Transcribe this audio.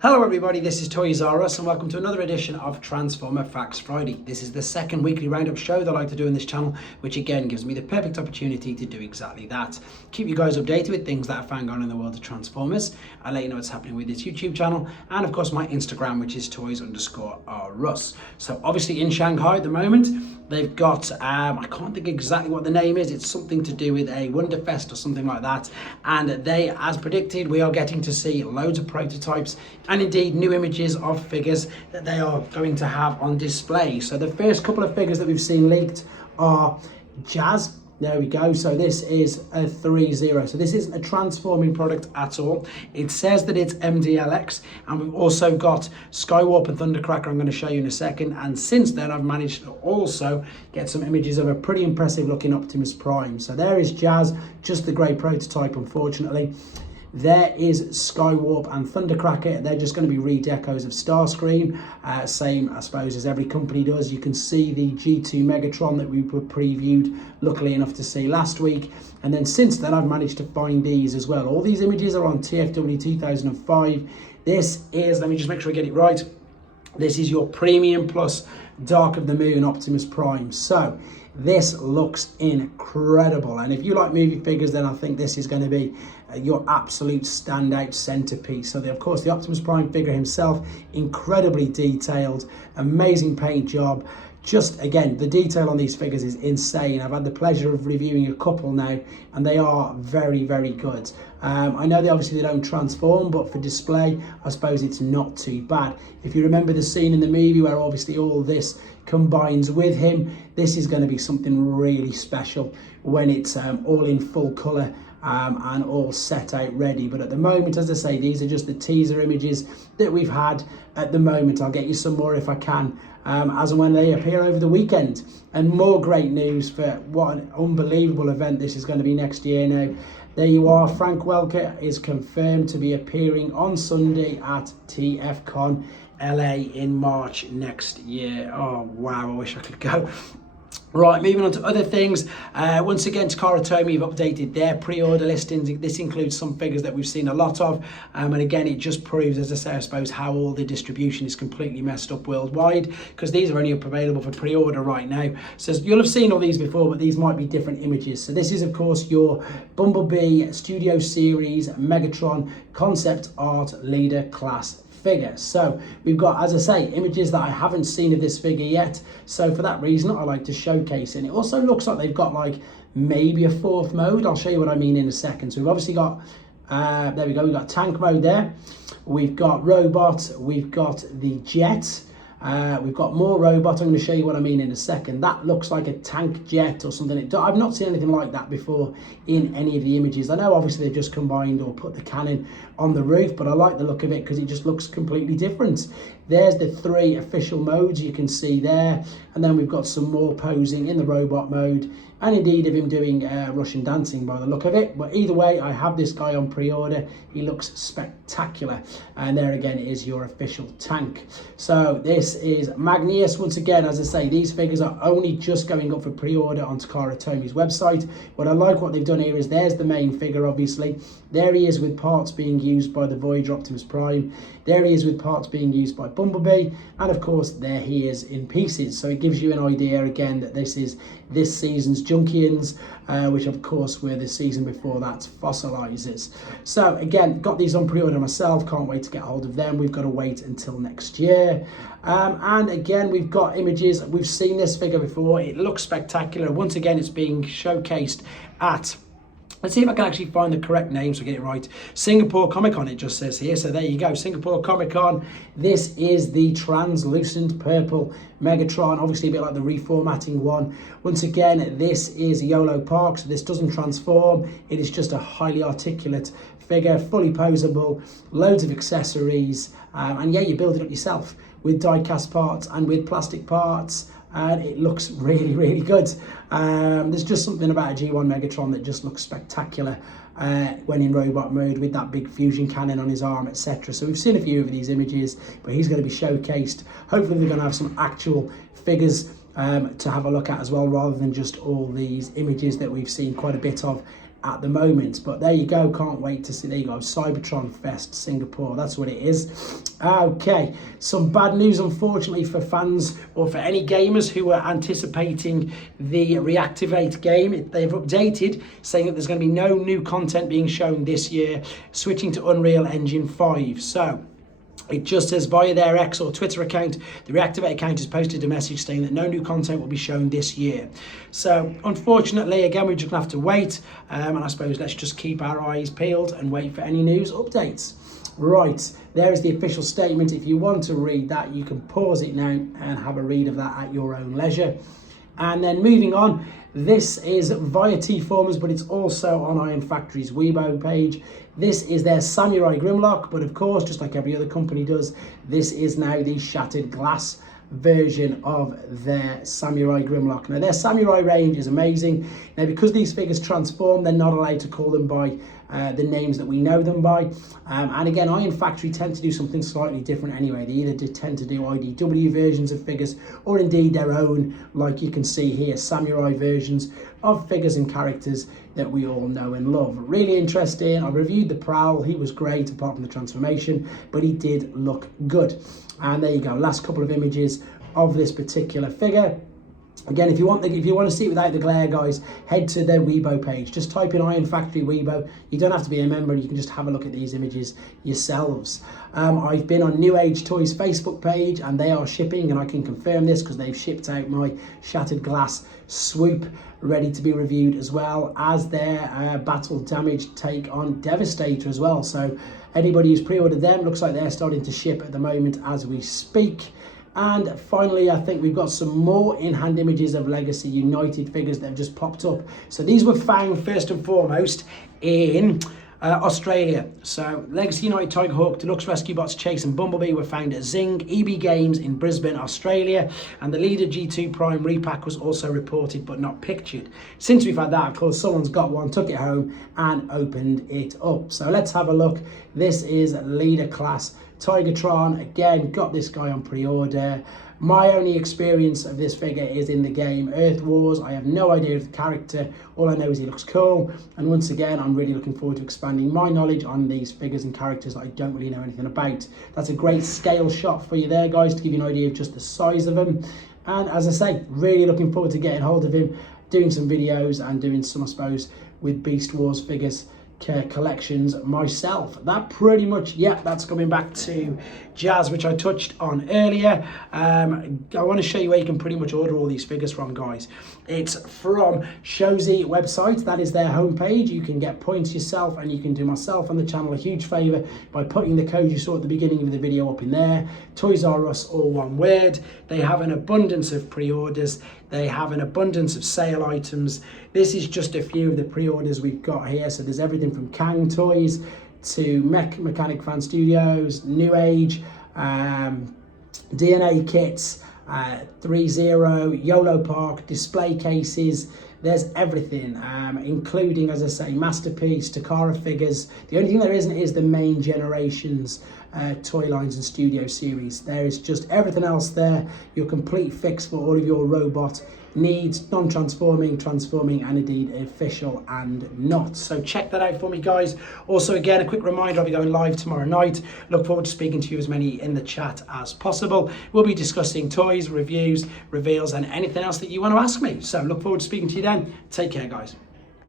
Hello everybody, this is Threezero and welcome to another edition of Transformer Facts Friday. This is the second weekly roundup show that I like to do on this channel, which again gives me the perfect opportunity to do exactly that. Keep you guys updated with things that I found going on in the world of Transformers. I'll let you know what's happening with this YouTube channel and of course my Instagram, which is toys_rruss. So obviously in Shanghai at the moment, they've got, I can't think exactly what the name is, it's something to do with a Wonderfest or something like that. And they, as predicted, we are getting to see loads of prototypes and indeed new images of figures that they are going to have on display. So the first couple of figures that we've seen leaked are Jazz. There we go. So this is a Threezero. So this isn't a transforming product at all. It says that it's MDLX, and we've also got Skywarp and Thundercracker I'm going to show you in a second. And since then I've managed to also get some images of a pretty impressive looking Optimus Prime. So there is Jazz, just the grey prototype unfortunately. There is Skywarp and Thundercracker. They're just going to be redecos of Starscream. Same, I suppose, as every company does. You can see the G2 Megatron that we were previewed, luckily enough to see last week. And then since then, I've managed to find these as well. All these images are on TFW 2005. This is, let me just make sure I get it right. This is your Premium Plus Dark of the Moon Optimus Prime. So this looks incredible, and if you like movie figures, then I think this is going to be your absolute standout centerpiece. So of course the Optimus Prime figure himself, incredibly detailed, amazing paint job. Just again, the detail on these figures is insane. I've had the pleasure of reviewing a couple now, and they are very, very good. I know they obviously don't transform, but for display, I suppose it's not too bad. If you remember the scene in the movie where obviously all this combines with him, this is going to be something really special when it's all in full colour and all set out ready. But at the moment, as I say, these are just the teaser images that we've had at the moment. I'll get you some more if I can as and when they appear over the weekend. And more great news for what an unbelievable event this is going to be next year now. There you are, Frank Welker is confirmed to be appearing on Sunday at tfcon LA in March next year. Oh wow, I wish I could go. Right, moving on to other things. Once again, Takara Tomy have updated their pre-order listings. This includes some figures that we've seen a lot of. And again, it just proves, as I say, I suppose, how all the distribution is completely messed up worldwide, because these are only available for pre-order right now. So you'll have seen all these before, but these might be different images. So this is, of course, your Bumblebee Studio Series Megatron Concept Art Leader Class figure. So we've got, as I say, images that I haven't seen of this figure yet, so for that reason I like to showcase it. And it also looks like they've got like maybe a fourth mode. I'll show you what I mean in a second. So we've obviously got there we go, we've got tank mode there, we've got robot, we've got the jet, we've got more robot. I'm going to show you what I mean in a second. That looks like a tank jet or something. I've not seen anything like that before in any of the images. I know obviously they've just combined or put the cannon on the roof, but I like the look of it because it just looks completely different. There's the 3 official modes you can see there, and then we've got some more posing in the robot mode, and indeed of him doing Russian dancing by the look of it. But either way, I have this guy on pre-order. He looks spectacular, and there again is your official tank. So this is Magnius. Once again, as I say, these figures are only just going up for pre-order on Takara Tomy's website. But I like what they've done here is there's the main figure, obviously. There he is with parts being used by the Voyager Optimus Prime. There he is with parts being used by Bumblebee, and of course there he is in pieces. So it gives you an idea again that this is this season's Junkians, which of course were the season before that Fossilizers. So again, got these on pre-order myself, can't wait to get hold of them. We've got to wait until next year. And again, we've got images. We've seen this figure before. It looks spectacular. Once again, it's being showcased at, let's see if I can actually find the correct name so I get it right. Singapore Comic Con, it just says here. So there you go, Singapore Comic Con. This is the translucent purple Megatron, obviously a bit like the reformatting one. Once again, this is Yolo Park, so this doesn't transform. It is just a highly articulate figure, fully posable, loads of accessories, and yeah, you build it up yourself with die-cast parts and with plastic parts. And it looks really, really good. There's just something about a G1 Megatron that just looks spectacular when in robot mode with that big fusion cannon on his arm, etc. So we've seen a few of these images, but he's going to be showcased. Hopefully they're going to have some actual figures to have a look at as well, rather than just all these images that we've seen quite a bit of at the moment. But there you go, can't wait to see. There you go, Cybertron Fest Singapore, that's what it is. Okay, some bad news unfortunately for fans or for any gamers who were anticipating the Reactivate game. They've updated saying that there's going to be no new content being shown this year, switching to Unreal Engine 5. So it just says via their X or Twitter account, the Reactivate account has posted a message saying that no new content will be shown this year. So unfortunately, again, we're just gonna have to wait. And I suppose let's just keep our eyes peeled and wait for any news updates. Right, there is the official statement. If you want to read that, you can pause it now and have a read of that at your own leisure. And then moving on, this is via T-Formers, but it's also on Iron Factory's Weibo page. This is their Samurai Grimlock, but of course, just like every other company does, this is now the shattered glass version of their Samurai Grimlock. Now, their Samurai range is amazing. Now, because these figures transform, they're not allowed to call them by the names that we know them by. And again, Iron Factory tend to do something slightly different anyway. They either tend to do IDW versions of figures or indeed their own, like you can see here, Samurai versions of figures and characters that we all know and love. Really interesting. I reviewed the Prowl. He was great apart from the transformation, but he did look good. And there you go, last couple of images of this particular figure. Again, if you want to see it without the glare, guys, head to their Weibo page. Just type in Iron Factory Weibo. You don't have to be a member. You can just have a look at these images yourselves. I've been on New Age Toys Facebook page, and they are shipping, and I can confirm this because they've shipped out my Shattered Glass Swoop, ready to be reviewed, as well as their battle damage take on Devastator as well. So anybody who's pre-ordered them, looks like they're starting to ship at the moment as we speak. And finally, I think we've got some more in-hand images of Legacy United figures that have just popped up. So these were found first and foremost in Australia. So Legacy United Tigerhawk, Deluxe Rescue Bots, Chase and Bumblebee were found at Zing EB Games in Brisbane, Australia. And the Leader G2 Prime repack was also reported but not pictured. Since we've had that, of course, someone's got one, took it home and opened it up. So let's have a look. This is Leader Class Tigertron. Again, got this guy on pre-order. My only experience of this figure is in the game Earth Wars. I have no idea of the character. All I know is he looks cool. And once again, I'm really looking forward to expanding my knowledge on these figures and characters that I don't really know anything about. That's a great scale shot for you there, guys, to give you an idea of just the size of him. And as I say, really looking forward to getting hold of him, doing some videos and doing some, I suppose, with Beast Wars figures collections myself. That pretty much, yeah, that's coming back to Jazz, which I touched on earlier. I want to show you where you can pretty much order all these figures from, guys. It's from Shozy website. That is their homepage. You can get points yourself, and you can do myself and the channel a huge favor by putting the code you saw at the beginning of the video up in there. Toys R Us, all one word. They have an abundance of pre-orders. They have an abundance of sale items. This is just a few of the pre-orders we've got here. So there's everything from Kang Toys to Mechanic Fan Studios, New Age, DNA kits, Threezero, Yolo Park, display cases. There's everything, including, as I say, Masterpiece, Takara figures. The only thing there isn't is the main Generations toy lines and studio series. There is just everything else there. Your complete fix for all of your robot needs, non-transforming, transforming, and indeed official and not. So check that out for me, guys. Also, again, a quick reminder, I'll be going live tomorrow night. Look forward to speaking to you, as many in the chat as possible. We'll be discussing toys, reviews, reveals, and anything else that you want to ask me. So look forward to speaking to you then. Take care, guys.